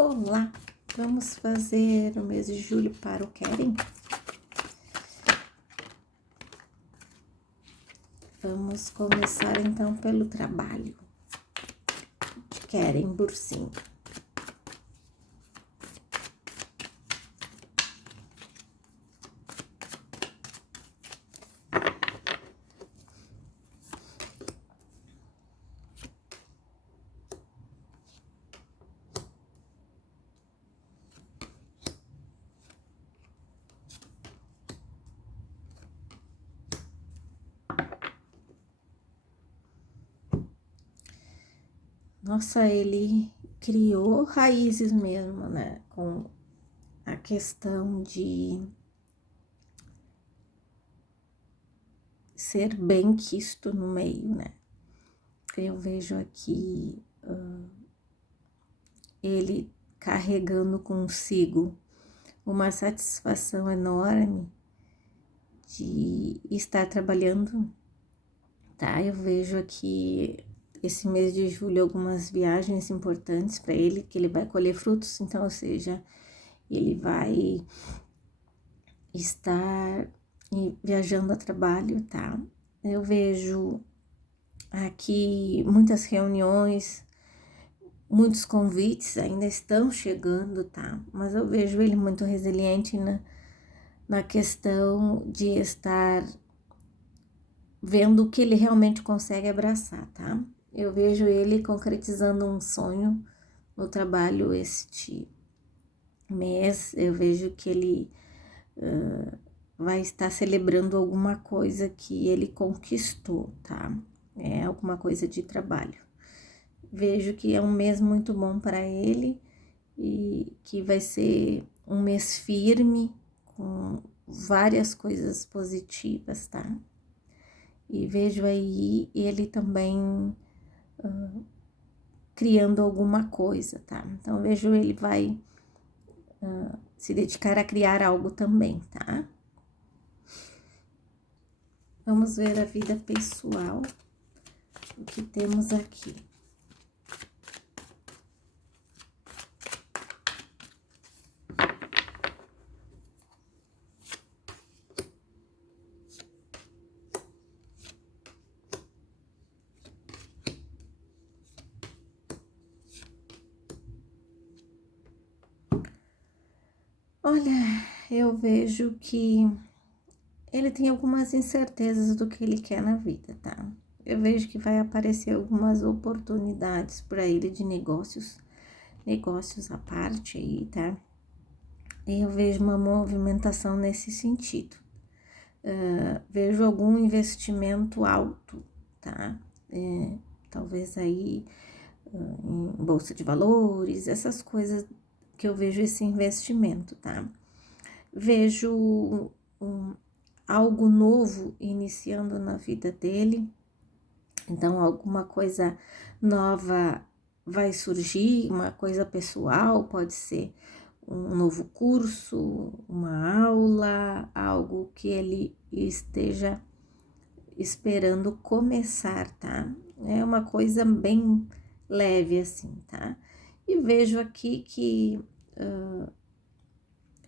Olá, vamos fazer o mês de julho para o Keren? Vamos começar então pelo trabalho de Keren Bursim. Nossa, ele criou raízes mesmo, né? Com a questão de ser bem quisto no meio, né? Eu vejo aqui ele carregando consigo uma satisfação enorme de estar trabalhando, tá? Eu vejo aqui esse mês de julho algumas viagens importantes para ele, que ele vai colher frutos, então, ou seja, ele vai estar viajando a trabalho, tá? Eu vejo aqui muitas reuniões, muitos convites ainda estão chegando, tá? Mas eu vejo ele muito resiliente na questão de estar vendo o que ele realmente consegue abraçar, tá? Eu vejo ele concretizando um sonho no trabalho este mês. Eu vejo que ele vai estar celebrando alguma coisa que ele conquistou, tá? É alguma coisa de trabalho. Vejo que é um mês muito bom para ele e que vai ser um mês firme, com várias coisas positivas, tá? E vejo aí ele também criando alguma coisa, tá? Então, vejo ele vai se dedicar a criar algo também, tá? Vamos ver a vida pessoal, o que temos aqui. Olha, eu vejo que ele tem algumas incertezas do que ele quer na vida, tá? Eu vejo que vai aparecer algumas oportunidades para ele de negócios à parte aí, tá? E eu vejo uma movimentação nesse sentido. Vejo algum investimento alto, tá? Talvez aí em bolsa de valores, essas coisas que eu vejo esse investimento, tá? Vejo algo novo iniciando na vida dele, então alguma coisa nova vai surgir, uma coisa pessoal, pode ser um novo curso, uma aula, algo que ele esteja esperando começar, tá? É uma coisa bem leve assim, tá? E vejo aqui que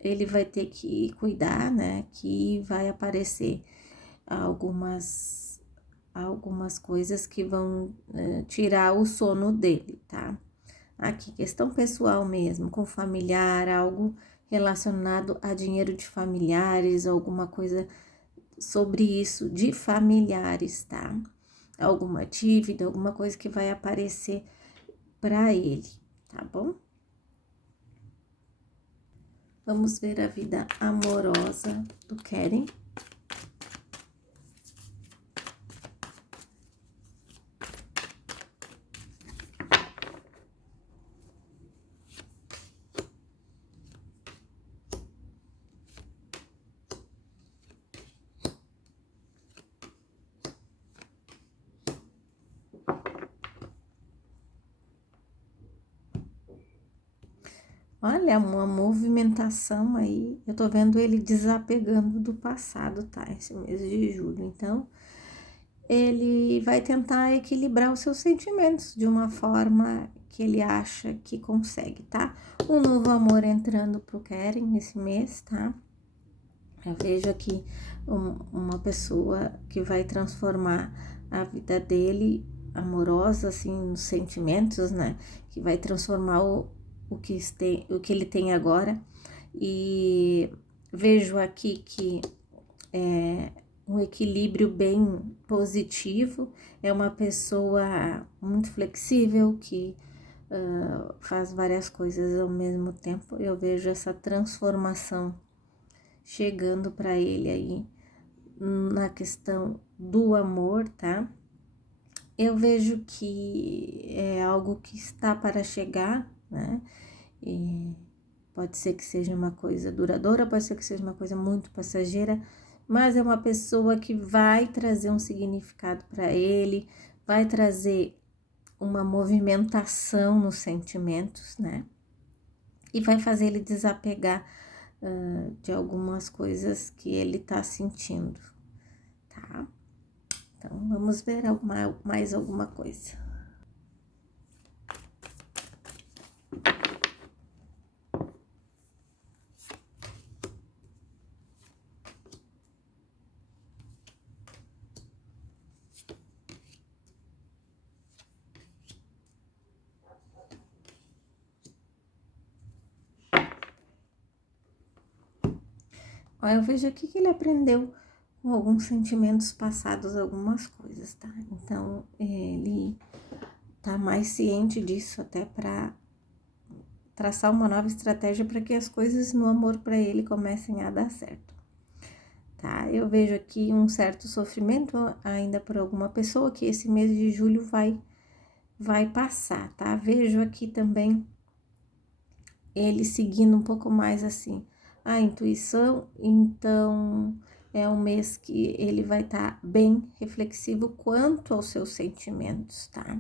ele vai ter que cuidar, né? Que vai aparecer algumas coisas que vão tirar o sono dele, tá? Aqui, questão pessoal mesmo, com familiar, algo relacionado a dinheiro de familiares, alguma coisa sobre isso de familiares, tá? Alguma dívida, alguma coisa que vai aparecer para ele, tá bom? Vamos ver a vida amorosa do Keren. Olha, uma movimentação aí, eu tô vendo ele desapegando do passado, tá? Esse mês de julho. Então, ele vai tentar equilibrar os seus sentimentos de uma forma que ele acha que consegue, tá? Um novo amor entrando pro Keren esse mês, tá? Eu vejo aqui uma pessoa que vai transformar a vida dele amorosa, assim, nos sentimentos, né? Que vai transformar o que ele tem agora. E vejo aqui que é um equilíbrio bem positivo, é uma pessoa muito flexível que faz várias coisas ao mesmo tempo. Eu vejo essa transformação chegando para ele aí na questão do amor, tá? Eu vejo que é algo que está para chegar, né? E pode ser que seja uma coisa duradoura, pode ser que seja uma coisa muito passageira, mas é uma pessoa que vai trazer um significado para ele, vai trazer uma movimentação nos sentimentos, né? E vai fazer ele desapegar de algumas coisas que ele tá sentindo, tá? Então, vamos ver mais alguma coisa. Ó, eu vejo aqui que ele aprendeu com alguns sentimentos passados, algumas coisas, tá? Então, ele tá mais ciente disso até para traçar uma nova estratégia para que as coisas no amor para ele comecem a dar certo, tá? Eu vejo aqui um certo sofrimento ainda por alguma pessoa que esse mês de julho vai passar, tá? Vejo aqui também ele seguindo um pouco mais assim a intuição, então é um mês que ele vai estar bem reflexivo quanto aos seus sentimentos, tá?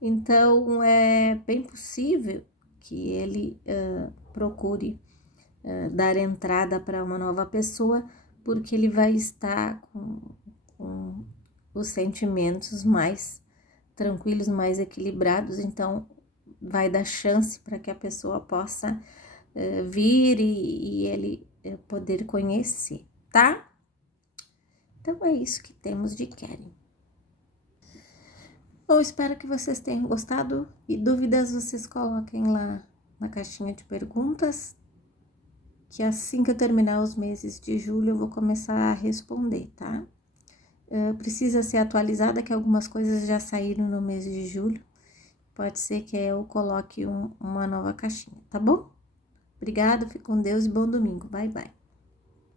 Então é bem possível que ele procure dar entrada para uma nova pessoa, porque ele vai estar com os sentimentos mais tranquilos, mais equilibrados, então vai dar chance para que a pessoa possa vir e ele poder conhecer, tá? Então é isso que temos de Keren. Eu espero que vocês tenham gostado e dúvidas vocês coloquem lá na caixinha de perguntas, que assim que eu terminar os meses de julho eu vou começar a responder, tá? Precisa ser atualizada, que algumas coisas já saíram no mês de julho. Pode ser que eu coloque uma nova caixinha, tá bom? Obrigada, fique com Deus e bom domingo. Bye, bye.